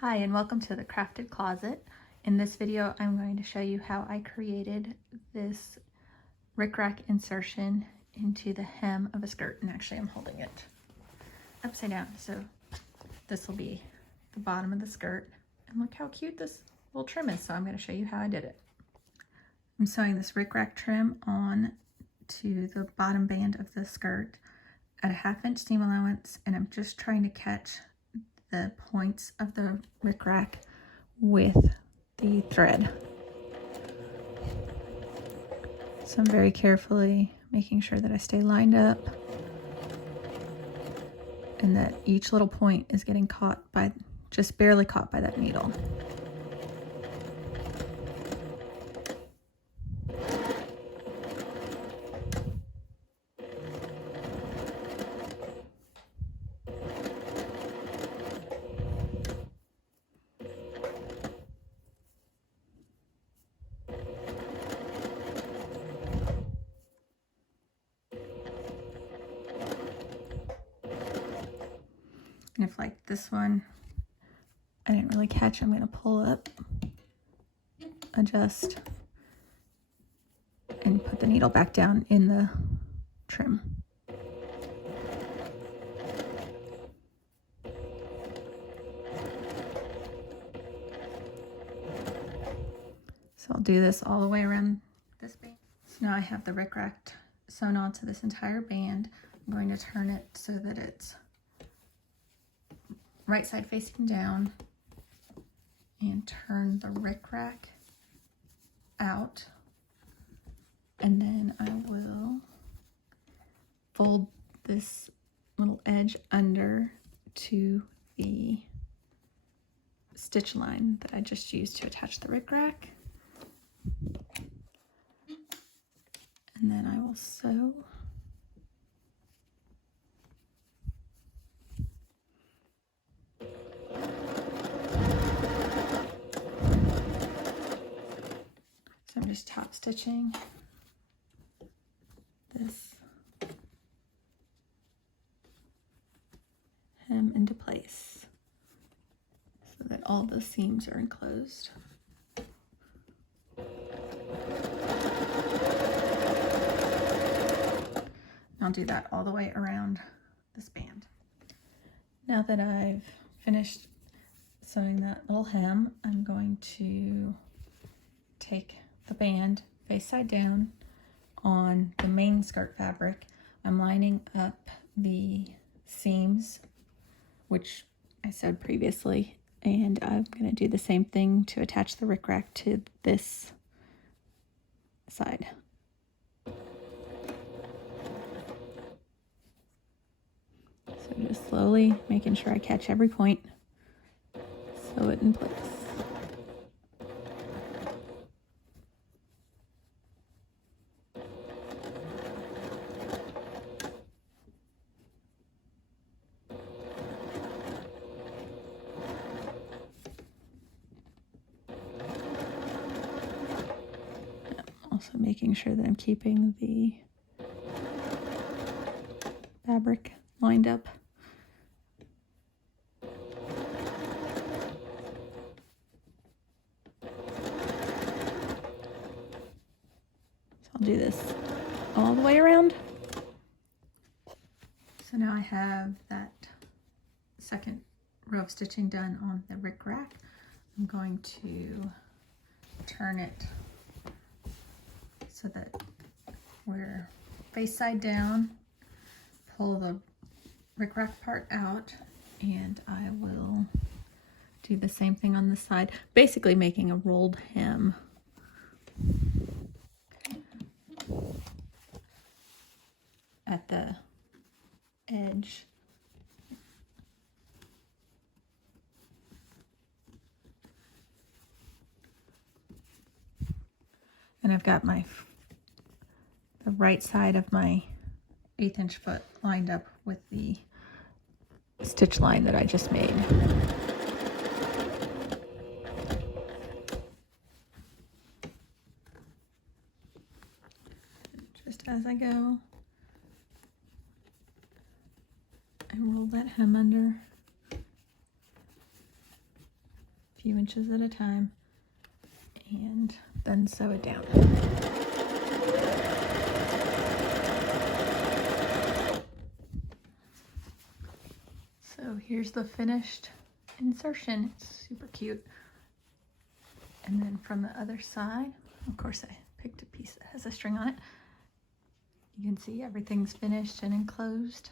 Hi and welcome to the Crafted Closet. In this video I'm going to show you how I created this Ric Rac insertion into the hem of a skirt, and actually I'm holding it upside down, so this will be the bottom of the skirt. And look how cute this little trim is, so I'm going to show you how I did it. I'm sewing this Ric Rac trim on to the bottom band of the skirt at a 1/2 inch seam allowance, and I'm just trying to catch the points of the Ric Rac with the thread. So I'm very carefully making sure that I stay lined up and that each little point is getting caught by, just barely caught by that needle. And if like this one, I didn't really catch, I'm going to pull up, adjust, and put the needle back down in the trim. So I'll do this all the way around this band. So now I have the Ric Rac sewn onto this entire band. I'm going to turn it so that it's right side facing down and turn the Ric Rac out, and then I will fold this little edge under to the stitch line that I just used to attach the Ric Rac, and then I will sew I'm just top stitching this hem into place so that all the seams are enclosed. I'll do that all the way around this band. Now that I've finished sewing that little hem, I'm going to take the band face side down on the main skirt fabric. I'm lining up the seams, which I sewed previously, and I'm going to do the same thing to attach the Ric Rac to this side. So just slowly making sure I catch every point, sew it in place. Also making sure that I'm keeping the fabric lined up. So I'll do this all the way around. So now I have that second row of stitching done on the Ric Rac. I'm going to turn it so that we're face side down, pull the Ric Rac part out, and I will do the same thing on this side, basically making a rolled hem. At the edge. And I've got the right side of my 1/8 inch foot lined up with the stitch line that I just made. Just as I go, I roll that hem under few inches at a time, and then sew it down. So here's the finished insertion. It's super cute. And then from the other side, of course I picked a piece that has a string on it. You can see everything's finished and enclosed.